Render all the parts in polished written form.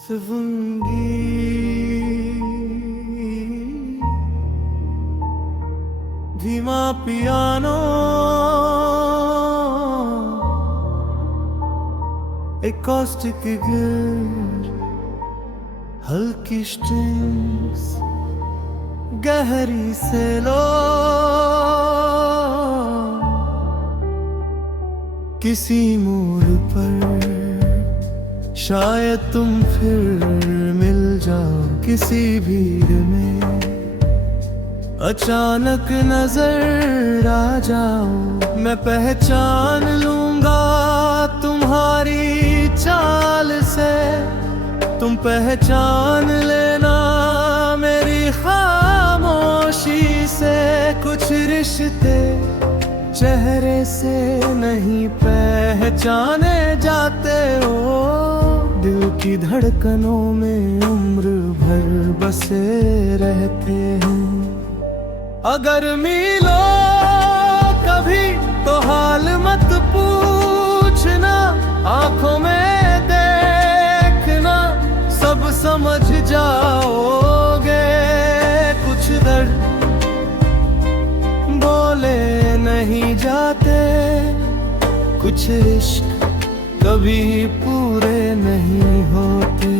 सिवंगी धीमा piano acoustic guitar हल्की strings गहरी से लो किसी मोड़ पर शायद तुम फिर मिल जाओ किसी भीड़ में अचानक नजर आ जाओ मैं पहचान लूंगा तुम्हारी चाल से तुम पहचान लेना मेरी खामोशी से कुछ रिश्ते चेहरे से नहीं पहचाने जाते हो दिल की धड़कनों में उम्र भर बसे रहते हैं अगर मिलो कभी तो हाल मत पूछना आंखों में देखना सब समझ जाओगे कुछ दर्द बोले नहीं जाते कुछ इश्क कभी पूरे नहीं होते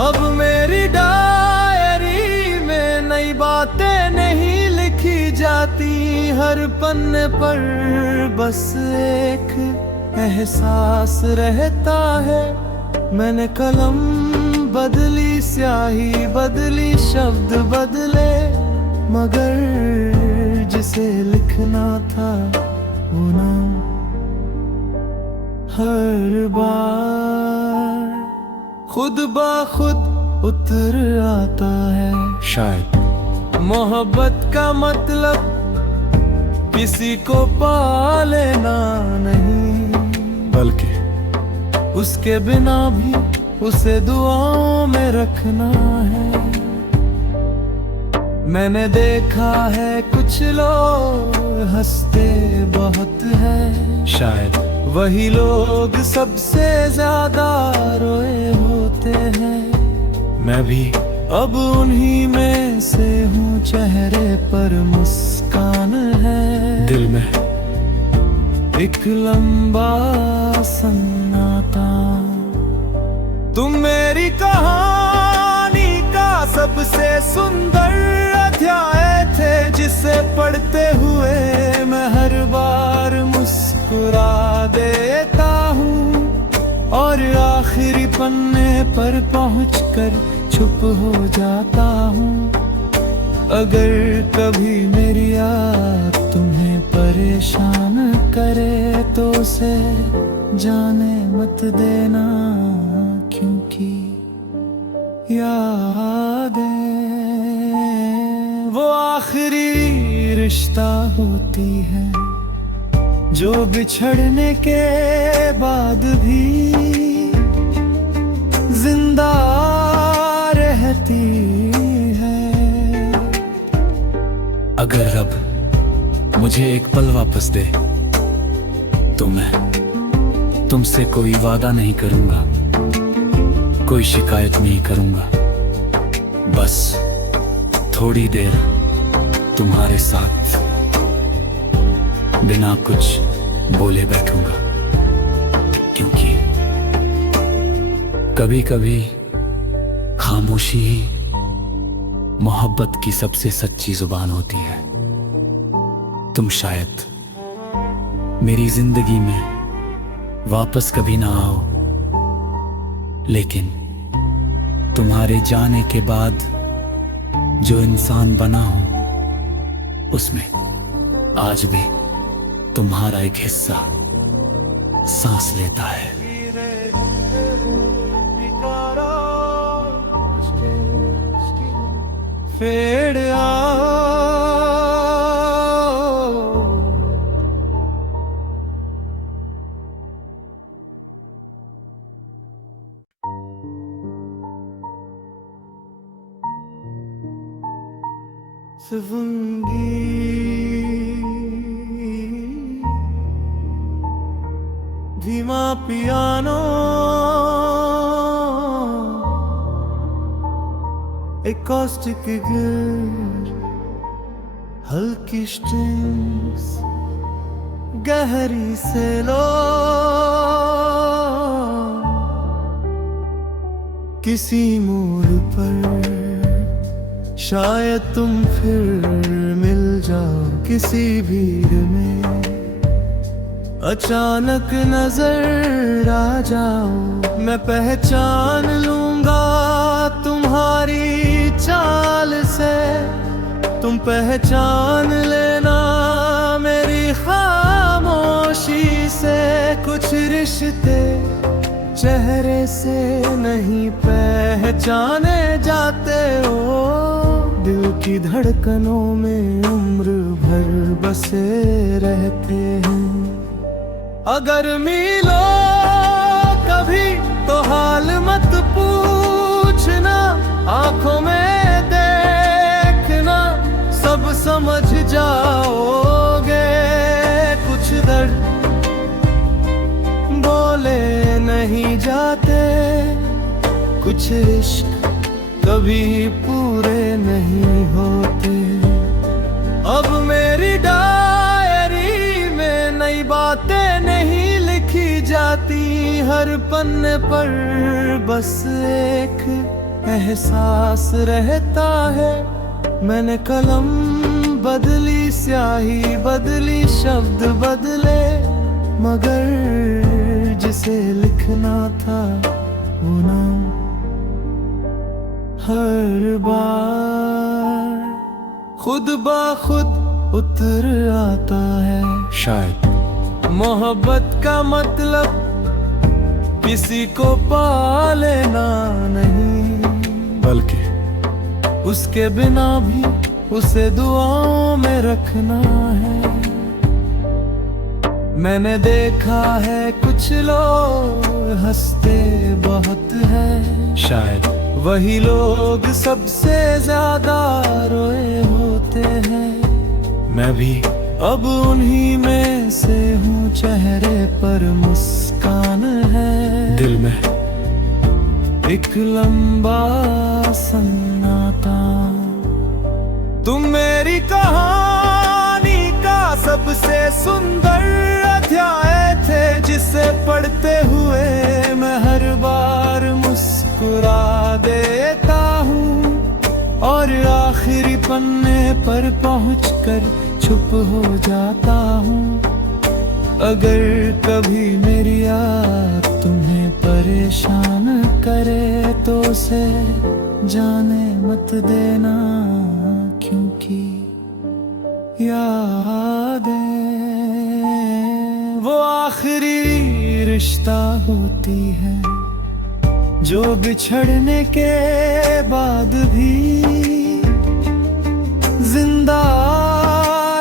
अब मेरी डायरी में नई बातें नहीं लिखी जाती हर पन्ने पर बस एक एहसास रहता है मैंने कलम बदली स्याही बदली शब्द बदले मगर जिसे लिखना था वो नाम हर बार खुद ब खुद उतर आता है शायद मोहब्बत का मतलब किसी को पा लेना नहीं बल्कि उसके बिना भी उसे दुआओं में रखना है मैंने देखा है कुछ लोग हंसते बहुत है शायद वही लोग सबसे ज्यादा रोए होते हैं मैं भी अब उन्हीं में से हूँ चेहरे पर मुस्कान है दिल में एक लंबा सन्नाटा तुम मेरी कहानी का सबसे सुंदर अध्याय थे जिसे पढ़ते हुए मैं हर बार मुस्कुरा देता हूँ और आखिरी पन्ने पर पहुंचकर चुप हो जाता हूँ अगर कभी मेरी याद तुम्हें परेशान करे तो उसे जाने मत देना क्योंकि यादें वो आखिरी रिश्ता होती है जो बिछड़ने के बाद भी जिंदा रहती है अगर रब मुझे एक पल वापस दे तो मैं तुमसे कोई वादा नहीं करूंगा कोई शिकायत नहीं करूंगा बस थोड़ी देर तुम्हारे साथ बिना कुछ बोले बैठूंगा क्योंकि कभी कभी खामोशी ही मोहब्बत की सबसे सच्ची जुबान होती है तुम शायद मेरी जिंदगी में वापस कभी ना आओ लेकिन तुम्हारे जाने के बाद जो इंसान बना हूं उसमें आज भी तुम्हारा एक हिस्सा सांस लेता है फेड सिवंगी धीमा पियानो caustic गिर हल्की स्ट्रिंग्स गहरी से लो किसी मोड़ पर शायद तुम फिर मिल जाओ किसी भीड़ में अचानक नजर आ जाओ मैं पहचान लूंगा तुम्हारी चाल से तुम पहचान लेना मेरी खामोशी से कुछ रिश्ते चेहरे से नहीं पहचाने जाते हो दिल की धड़कनों में उम्र भर बसे रहते हैं अगर मिलो कभी तो हाल मत पूछना आंखों में देखना सब समझ जाओगे कुछ दर्द बोले नहीं जाते कुछ इश्क कभी पूरे नहीं होते अब मेरी डायरी में नई बातें नहीं लिखी जाती हर पन्ने पर बस एक एहसास रहता है मैंने कलम बदली स्याही बदली शब्द बदले मगर जिसे लिखना था वो नाम हर बार खुद ब खुद उतर आता है शायद मोहब्बत का मतलब किसी को पा लेना नहीं बल्कि उसके बिना भी उसे दुआओं में रखना है मैंने देखा है कुछ लोग हंसते बहुत है शायद वही लोग सबसे ज्यादा रोए होते हैं मैं भी अब उन्हीं में से हूँ चेहरे पर मुस्कान है दिल में एक लंबा सन्नाटा तुम मेरी कहानी का सबसे सुंदर अध्याय थे जिसे पढ़ते हुए मैं हर बार मुस्कुरा देता हूँ और आखिरी पन्ने पर पहुंचकर चुप हो जाता हूँ अगर कभी मेरी याद तुम्हें परेशान करे तो उसे जाने मत देना क्योंकि यादें वो आखिरी रिश्ता होती है जो बिछड़ने के बाद भी जिंदा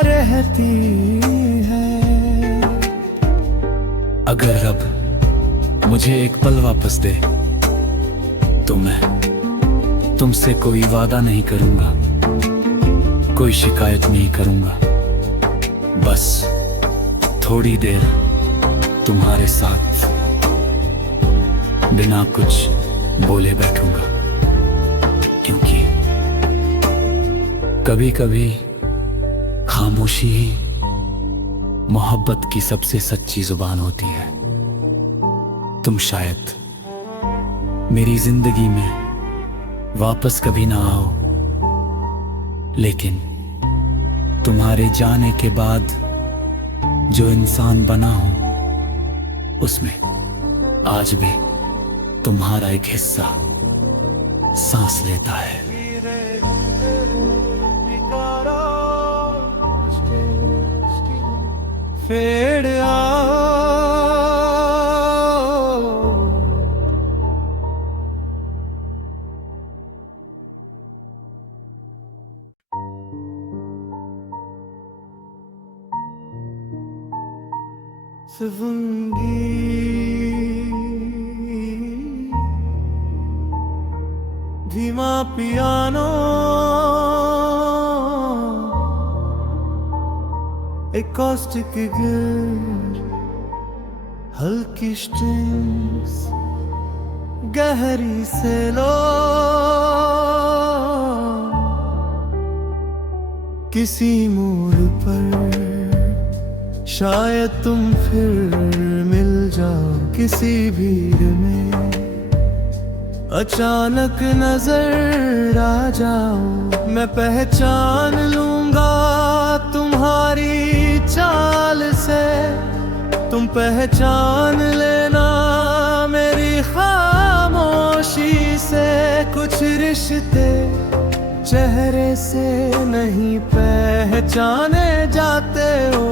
रहती है अगर रब मुझे एक पल वापस दे तो मैं तुमसे कोई वादा नहीं करूंगा कोई शिकायत नहीं करूंगा बस थोड़ी देर तुम्हारे साथ बिना कुछ बोले बैठूंगा क्योंकि कभी कभी खामोशी ही मोहब्बत की सबसे सच्ची जुबान होती है तुम शायद मेरी जिंदगी में वापस कभी ना आओ लेकिन तुम्हारे जाने के बाद जो इंसान बना हूं उसमें आज भी तुम्हारा एक हिस्सा सांस लेता है फेड धीमा पियानो एकॉस्टिक गिर हल्की स्ट्रिंग्स गहरी से लो किसी मोड़ पर शायद तुम फिर मिल जाओ, किसी भीड़ में अचानक नजर आ जाओ। मैं पहचान लूंगा तुम्हारी चाल से, तुम पहचान लेना मेरी खामोशी से। कुछ रिश्ते चेहरे से नहीं पहचाने जाते हो,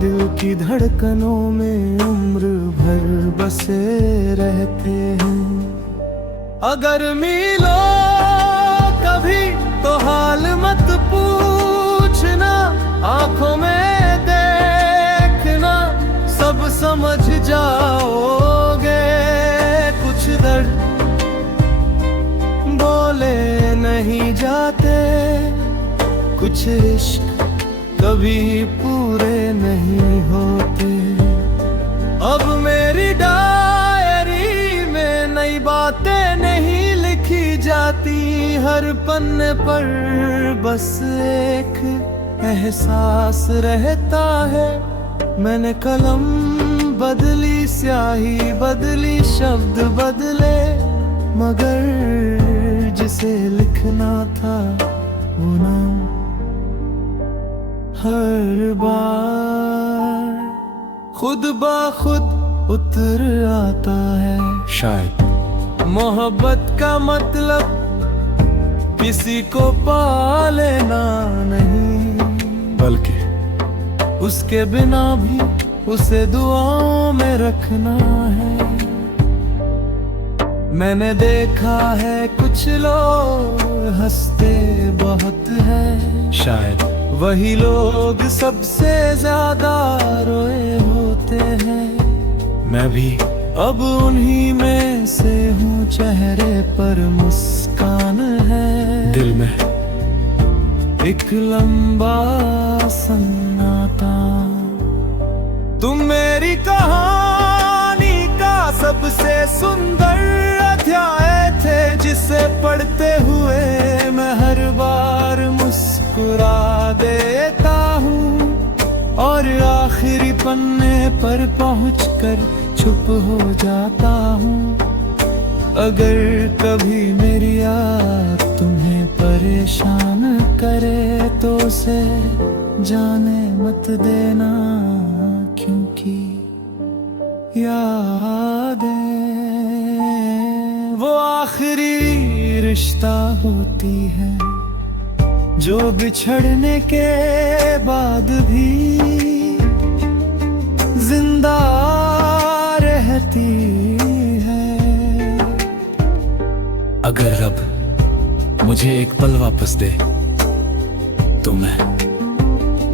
दिल की धड़कनों में उम्र भर बसे रहते हैं। अगर मिलो कभी तो हाल मत पूछना, आंखों में देखना सब समझ जाओगे। कुछ दर्द बोले नहीं जाते, कुछ इश्क कभी पूरे नहीं होते। अब मेरी डायरी में नई बातें नहीं लिखी जाती, हर पन्ने पर बस एक एहसास रहता है। मैंने कलम बदली, स्याही बदली, शब्द बदले, मगर जिसे लिखना था वो नाम हर बार खुद ब खुद उतर आता है। शायद मोहब्बत का मतलब किसी को पा लेना नहीं, बल्कि उसके बिना भी उसे दुआओं में रखना है। मैंने देखा है कुछ लोग हंसते बहुत है, शायद वही लोग सबसे ज्यादा रोए होते हैं। मैं भी अब उन्हीं में से हूँ, चेहरे पर मुस्कान है, दिल में एक लंबा सन्नाटा। तुम मेरी कहानी का सबसे सुंदर अध्याय थे, जिसे पढ़ते हुए मैं हर बार मुस्कुरा देता हूँ, और आखिरी पन्ने पर पहुंचकर चुप हो जाता हूँ। अगर कभी मेरी याद तुम्हें परेशान करे तो उसे जाने मत देना, क्योंकि यादें वो आखिरी रिश्ता होती है जो बिछड़ने के बाद भी जिंदा रहती है। अगर रब मुझे एक पल वापस दे तो मैं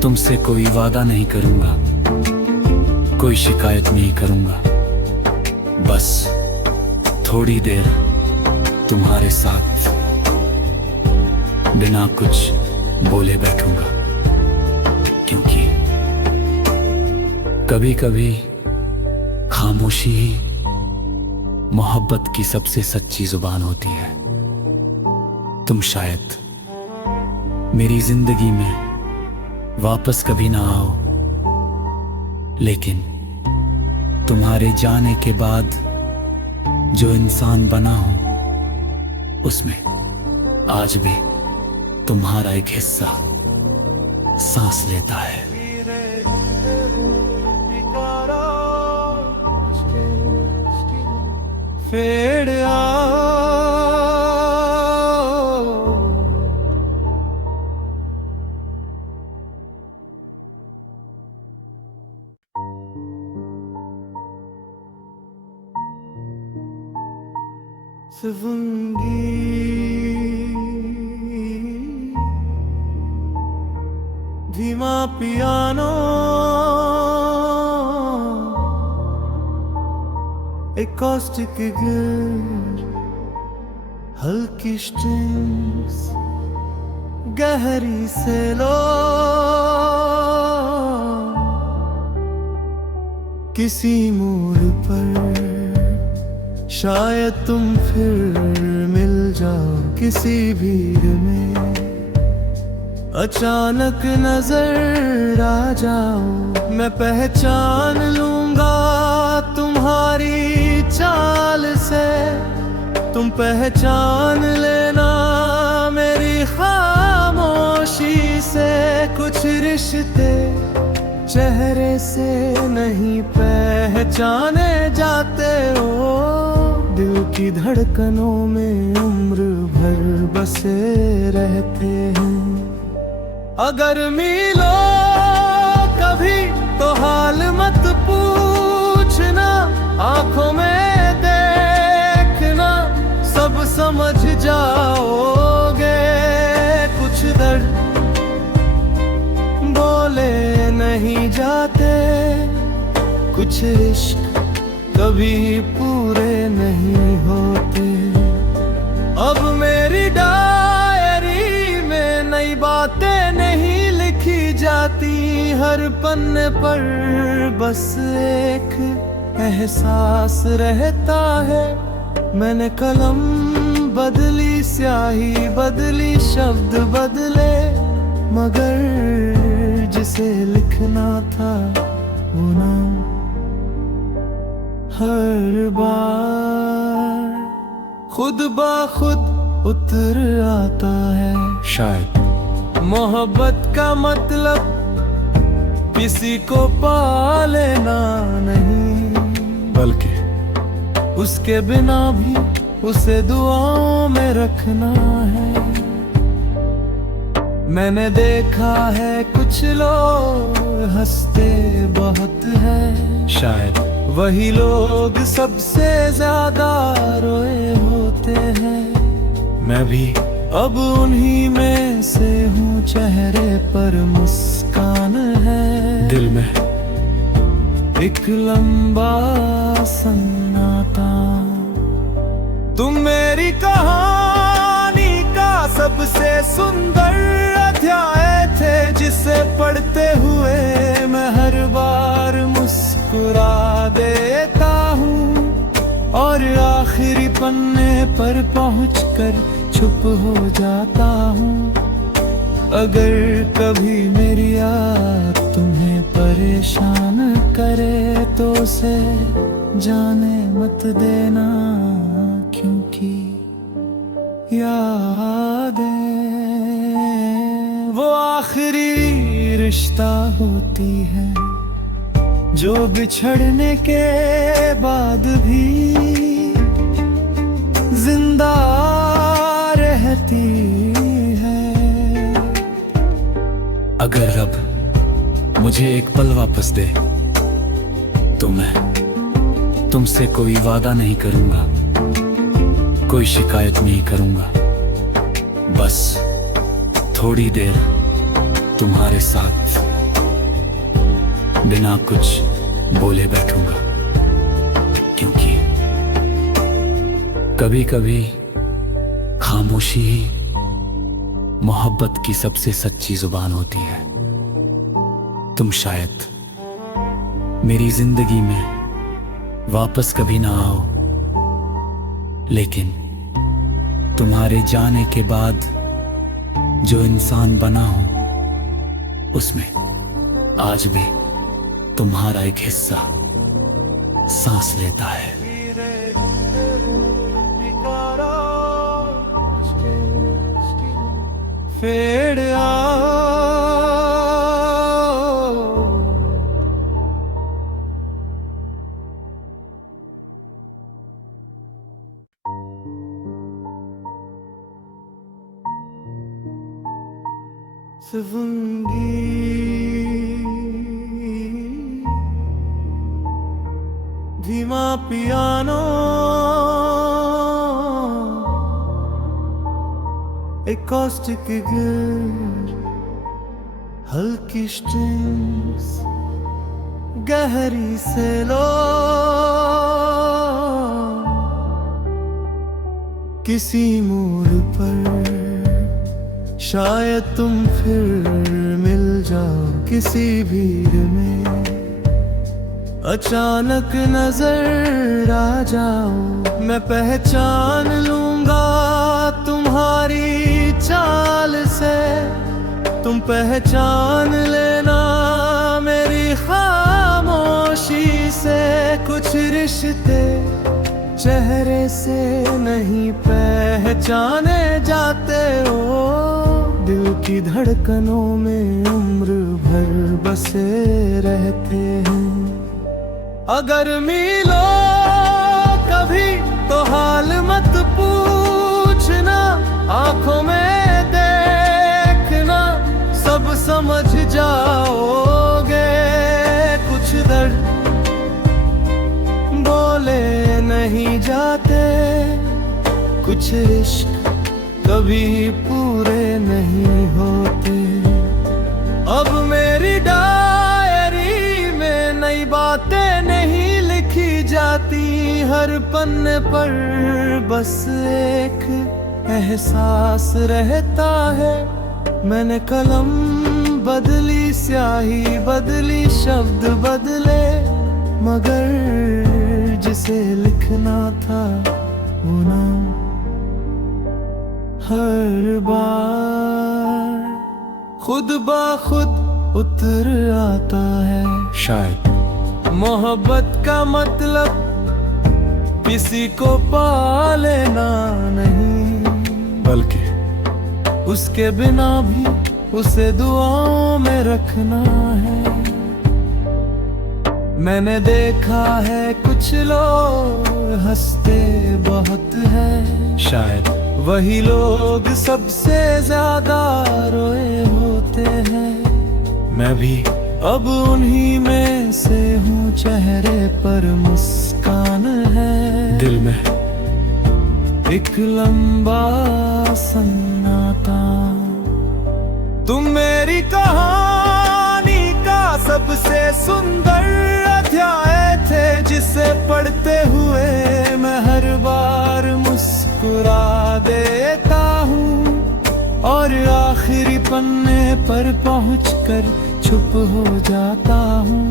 तुमसे कोई वादा नहीं करूंगा, कोई शिकायत नहीं करूंगा, बस थोड़ी देर तुम्हारे साथ बिना कुछ बोले बैठूंगा। क्योंकि कभी कभी खामोशी ही मोहब्बत की सबसे सच्ची जुबान होती है। तुम शायद मेरी जिंदगी में वापस कभी ना आओ, लेकिन तुम्हारे जाने के बाद जो इंसान बना हूं उसमें आज भी तुम्हारा एक हिस्सा सांस लेता है। फेड धीमा पियानो, एकॉस्टिक गिटार, हल्की स्ट्रिंग्स, गहरी से लो, किसी मोड़ पर शायद तुम फिर मिल जाओ, किसी भीड़ में अचानक नजर आ जाओ, मैं पहचान लूंगा तुम्हारी चाल से। तुम पहचान लेना मेरी खामोशी से। कुछ रिश्ते चेहरे से नहीं पहचाने जाते हो, दिल की धड़कनों में उम्र भर बसे रहते हैं। अगर मिलो कभी तो हाल मत पूछना, आंखों में देखना सब समझ जाओगे। कुछ दर्द बोले नहीं जाते, कुछ इश्क कभी पूरे नहीं होते। अब मेरी डायरी में नई बातें नहीं लिखी जाती, हर पन्ने पर बस एक एहसास रहता है। मैंने कलम बदली, स्याही बदली, शब्द बदले, मगर जिसे लिखना था वो नाम हर बार खुद ब खुद उतर आता है। शायद मोहब्बत का मतलब किसी को पा लेना नहीं, बल्कि उसके बिना भी उसे दुआओं में रखना है। मैंने देखा है कुछ लोग हंसते बहुत है, शायद वही लोग सबसे ज्यादा रोए होते हैं। मैं भी अब उन्हीं में से हूँ, चेहरे पर मुस्कान है, दिल में एक लंबा सन्नाटा। तुम मेरी कहानी का सबसे सुंदर अध्याय थे, जिसे पढ़ते हुए मैं हर बार मुस्कुरा देता हूँ, और आखिरी पन्ने पर पहुंचकर चुप हो जाता हूँ। अगर कभी मेरी याद तुम्हें परेशान करे तो उसे जाने मत देना, क्योंकि यादें वो आखिरी रिश्ता होती है जो बिछड़ने के बाद भी जिंदा रहती है। अगर रब मुझे एक पल वापस दे तो मैं तुमसे कोई वादा नहीं करूंगा, कोई शिकायत नहीं करूंगा, बस थोड़ी देर तुम्हारे साथ बिना कुछ बोले बैठूंगा। क्योंकि कभी कभी खामोशी ही मोहब्बत की सबसे सच्ची जुबान होती है। तुम शायद मेरी जिंदगी में वापस कभी ना आओ, लेकिन तुम्हारे जाने के बाद जो इंसान बना हूं उसमें आज भी तुम्हारा एक हिस्सा सांस लेता है। फेड धीमा पियानो, एकॉस्टिक गिटार, हल्की स्ट्रिंग्स, गहरी सेलो, किसी मोड़ पर शायद तुम फिर मिल जाओ, किसी भीड़ में अचानक नजर आ जाओ, मैं पहचान लूंगा तुम्हारी चाल से। तुम पहचान लेना मेरी खामोशी से। कुछ रिश्ते चेहरे से नहीं पहचाने जाते हो, दिल की धड़कनों में उम्र भर बसे रहते हैं। अगर मिलो कभी तो हाल मत पूछना, आंखों में देखना सब समझ जाओगे। कुछ दर्द बोले नहीं जाते, कुछ इश्क कभी पूरे नहीं होते। अब मेरी डायरी में नई बातें नहीं लिखी जाती, हर पन्ने पर बस एक एहसास रहता है। मैंने कलम बदली, स्याही बदली, शब्द बदले, मगर जिसे लिखना था वो नाम हर बार खुद ब खुद उतर आता है। शायद मोहब्बत का मतलब किसी को पा लेना नहीं, बल्कि उसके बिना भी उसे दुआओं में रखना है। मैंने देखा है कुछ लोग हंसते बहुत है, शायद वही लोग सबसे ज्यादा रोए होते हैं। मैं भी अब उन्हीं में से हूँ, चेहरे पर मुस्कान है, दिल में एक लंबा सन्नाटा। तुम मेरी कहानी का सबसे सुंदर अध्याय थे, जिसे पढ़ते हुए मैं हर बार मुस्कुरा देता हूँ, और आखिरी पन्ने पर पहुंचकर चुप हो जाता हूँ।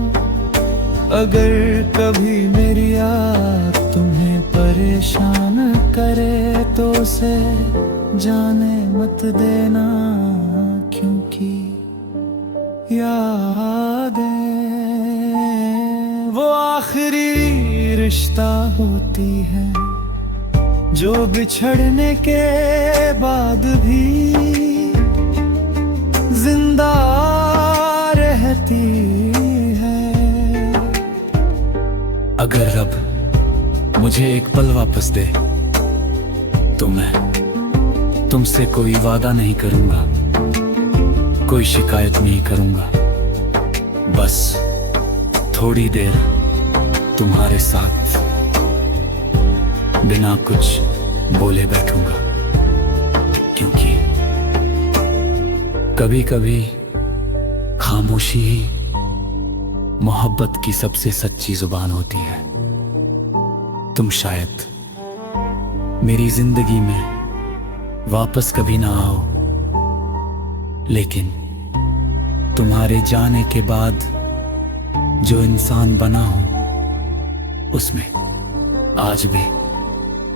अगर कभी मेरी याद तुम्हें परेशान करे तो उसे जाने मत देना, क्योंकि यादें वो आखिरी रिश्ता होती है जो बिछड़ने के बाद भी जिंदा रहती है। अगर रब मुझे एक पल वापस दे तो मैं तुमसे कोई वादा नहीं करूंगा, कोई शिकायत नहीं करूंगा, बस थोड़ी देर तुम्हारे साथ बिना कुछ बोले बैठूंगा। क्योंकि कभी कभी खामोशी ही मोहब्बत की सबसे सच्ची जुबान होती है। तुम शायद मेरी जिंदगी में वापस कभी ना आओ, लेकिन तुम्हारे जाने के बाद जो इंसान बना हूं उसमें आज भी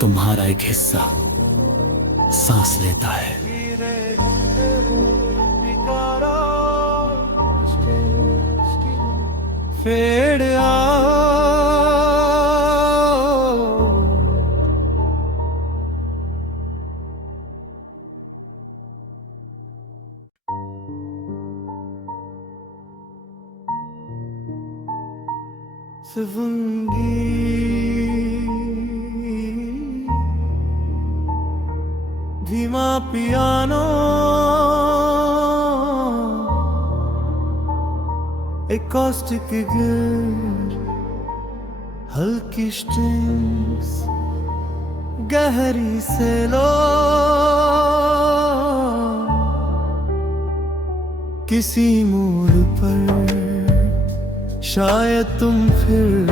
तुम्हारा एक हिस्सा सांस लेता है। फेड धीमा पियानो, एकॉस्टिक गिटार, हल्की स्ट्रिंग्स, गहरी से लो, किसी मोड़ पर शायद तुम फिर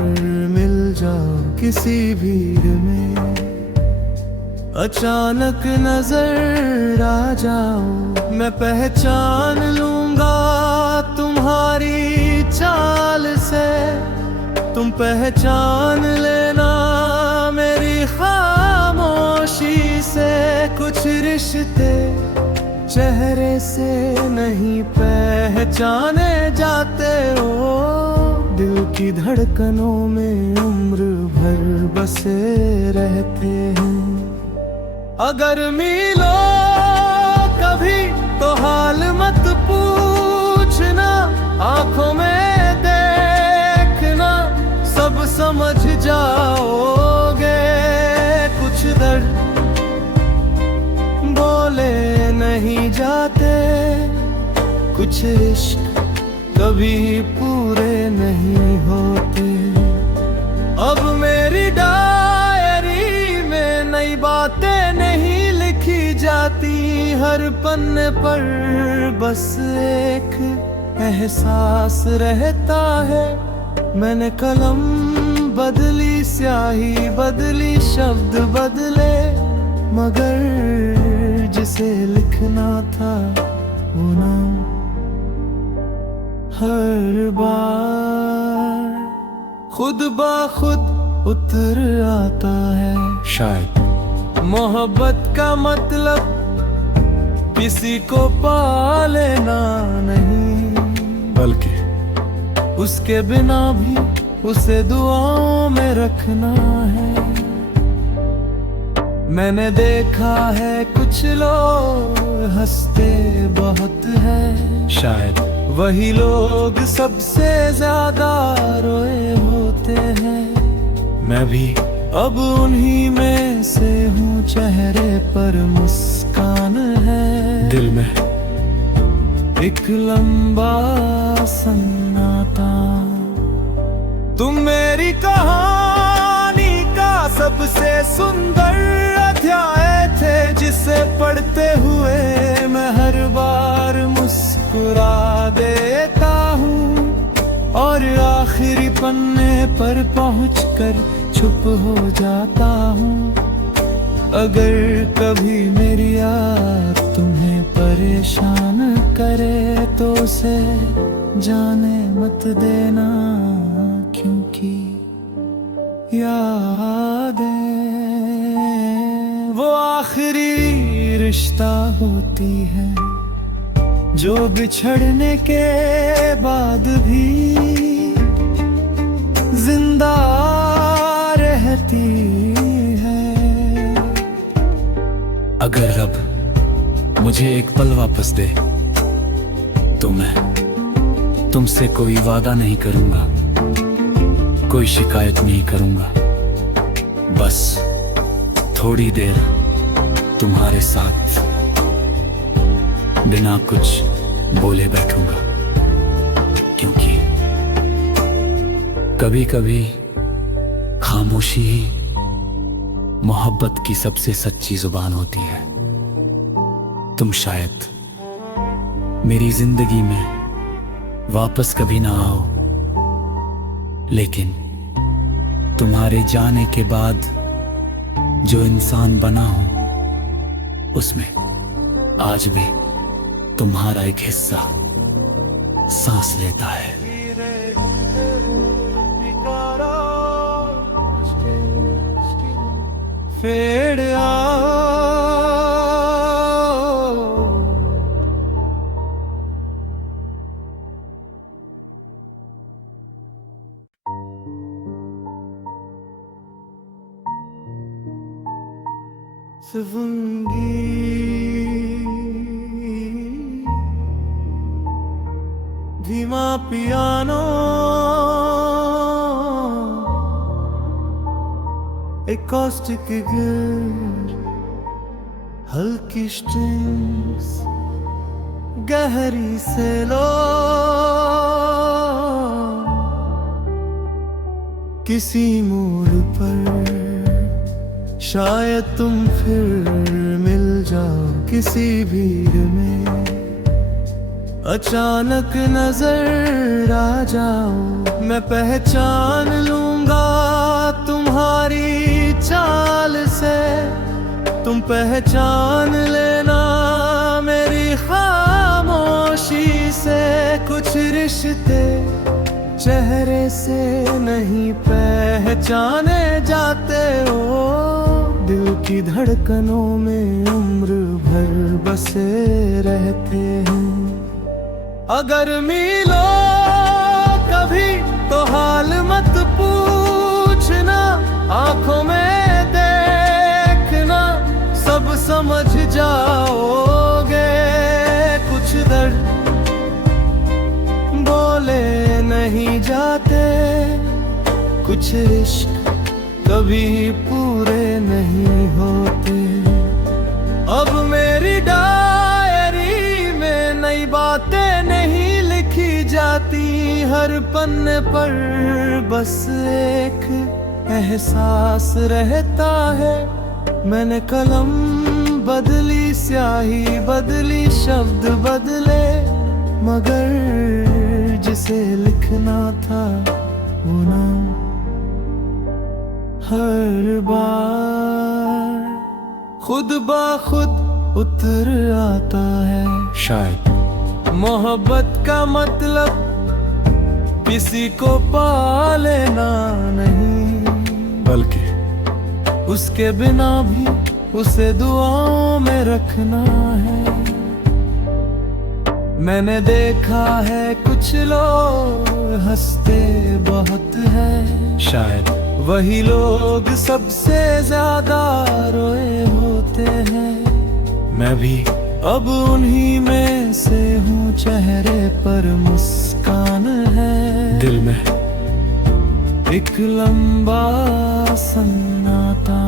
मिल जाओ, किसी भीड़ में अचानक नजर आ जाओ। मैं पहचान लूंगा तुम्हारी चाल से, तुम पहचान लेना मेरी खामोशी से। कुछ रिश्ते चेहरे से नहीं पहचाने जाते हो, दिल की धड़कनों में उम्र भर बसे रहते हैं। अगर मिलो कभी तो हाल मत पूछना, आंखों में देखना सब समझ जाओगे। कुछ दर्द बोले नहीं जाते, कुछ इश्क कभी पूरे नहीं होते। अब मेरी डायरी में नई बातें नहीं लिखी जाती, हर पन्ने पर बस एक एहसास रहता है। मैंने कलम बदली, स्याही बदली, शब्द बदले, मगर जिसे लिखना था वो नाम हर बार खुद ब खुद उतर आता है। शायद मोहब्बत का मतलब किसी को पा लेना नहीं, बल्कि उसके बिना भी उसे दुआओं में रखना है। मैंने देखा है कुछ लोग हंसते बहुत है, शायद वही लोग सबसे ज्यादा रोए होते हैं। मैं भी अब उन्हीं में से हूँ, चेहरे पर मुस्कान है, दिल में एक लंबा सन्नाटा। तुम मेरी कहानी का सबसे सुंदर अध्याय थे, जिसे पढ़ते हुए मैं हर बार मुस्कुरा देता हूँ, और आखिरी पन्ने पर पहुंचकर चुप हो जाता हूँ। अगर कभी मेरी याद तुम्हें परेशान करे तो उसे जाने मत देना, क्योंकि यादें वो आखिरी रिश्ता होती है जो बिछड़ने के बाद भी जिंदा रहती है। अगर रब मुझे एक पल वापस दे तो मैं तुमसे कोई वादा नहीं करूंगा, कोई शिकायत नहीं करूंगा, बस थोड़ी देर तुम्हारे साथ बिना कुछ बोले बैठूंगा। क्योंकि कभी कभी खामोशी ही मोहब्बत की सबसे सच्ची जुबान होती है। तुम शायद मेरी जिंदगी में वापस कभी ना आओ, लेकिन तुम्हारे जाने के बाद जो इंसान बना हूं उसमें आज भी तुम्हारा एक हिस्सा सांस लेता है। फेड धीमा पियानो, एकॉस्टिक गिटार, हल्की स्ट्रिंग्स, गहरी से लो, किसी मोड़ पर शायद तुम फिर मिल जाओ, किसी भीड़ में अचानक नजर आ जाओ। मैं पहचान लूंगा तुम्हारी चाल से, तुम पहचान लेना मेरी खामोशी से। कुछ रिश्ते चेहरे से नहीं पहचाने जाते हो, दिल की धड़कनों में उम्र भर बसे रहते हैं। अगर मिलो कभी तो हाल मत पूछना, आंखों में देखना सब समझ जाओगे। कुछ दर्द बोले नहीं जाते, कुछ इश्क कभी पूरे नहीं होते। अब मेरी डायरी में नई बातें नहीं लिखी जाती, हर पन्ने पर बस एक एहसास रहता है। मैंने कलम बदली, स्याही बदली, शब्द बदले, मगर जिसे लिखना था वो नाम हर बार खुद ब खुद उतर आता है। शायद मोहब्बत का मतलब किसी को पा लेना नहीं, बल्कि उसके बिना भी उसे दुआओं में रखना है। मैंने देखा है कुछ लोग हंसते बहुत है, शायद वही लोग सबसे ज्यादा रोए होते हैं। मैं भी अब उन्हीं में से हूँ, चेहरे पर मुस्कान है, दिल में एक लंबा सन्नाटा।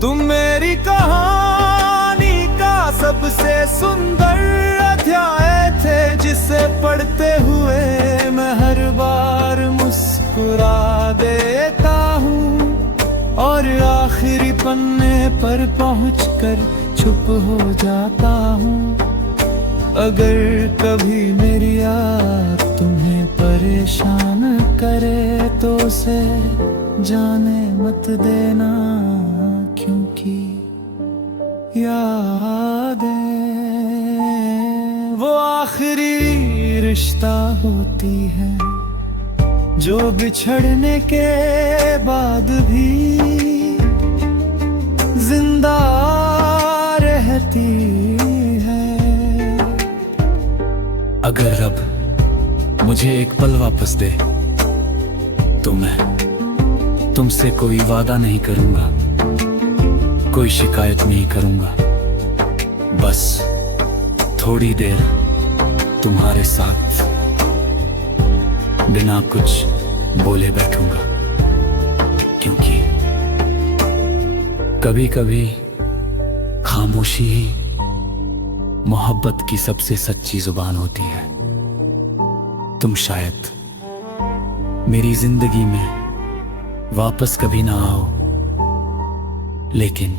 तुम मेरी कहानी का सबसे सुंदर अध्याय थे, जिसे पढ़ते हुए मैं हर बार मुस्कुरा देता हूँ, और आखिरी पन्ने पर पहुंचकर चुप हो जाता हूँ। अगर कभी मेरी याद तुम्हें परेशान करे तो उसे जाने मत देना, क्योंकि यादें वो आखिरी रिश्ता होती है जो बिछड़ने के बाद भी जिंदा रहती है। अगर रब मुझे एक पल वापस दे तो मैं तुमसे कोई वादा नहीं करूंगा, कोई शिकायत नहीं करूंगा, बस थोड़ी देर तुम्हारे साथ बिना कुछ बोले बैठूंगा। क्योंकि कभी कभी खामोशी ही मोहब्बत की सबसे सच्ची जुबान होती है। तुम शायद मेरी जिंदगी में वापस कभी ना आओ, लेकिन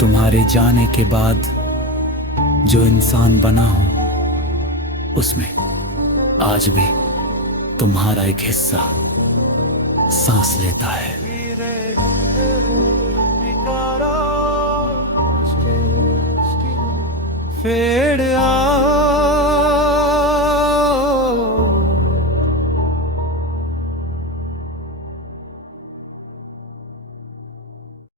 तुम्हारे जाने के बाद जो इंसान बना हूं उसमें आज भी तुम्हारा एक हिस्सा सांस लेता है। फेड़